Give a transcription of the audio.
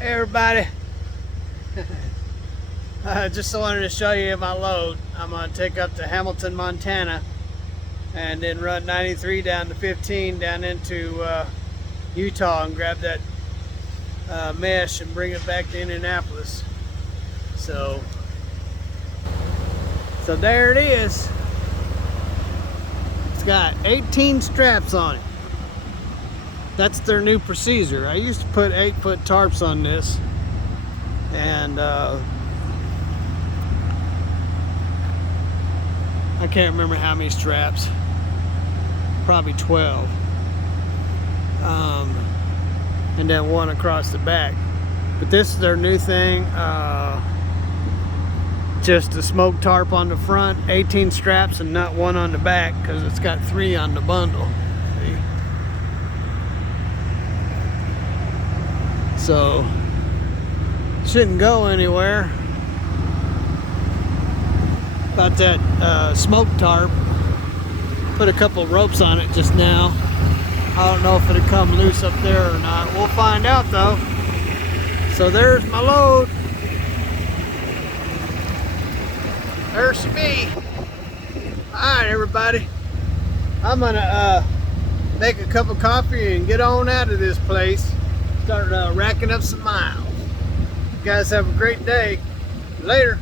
Hey everybody, just wanted to show you my load. I'm going to take up to Hamilton, Montana, and then run 93 down to 15 down into Utah and grab that mesh and bring it back to Indianapolis. So there it is. It's got 18 straps on it. That's their new procedure. I used to put 8-foot tarps on this, and I can't remember how many straps, probably 12, and then one across the back. But this is their new thing, just a smoke tarp on the front, 18 straps and not one on the back, because it's got 3 on the bundle. See? So shouldn't go anywhere. Got that smoke tarp, put a couple ropes on it just now. I don't know if it'll come loose up there or not. We'll find out though. So there's my load. There she be. Alright everybody, I'm gonna make a cup of coffee and get on out of this place. Start racking up some miles. You guys have a great day. Later.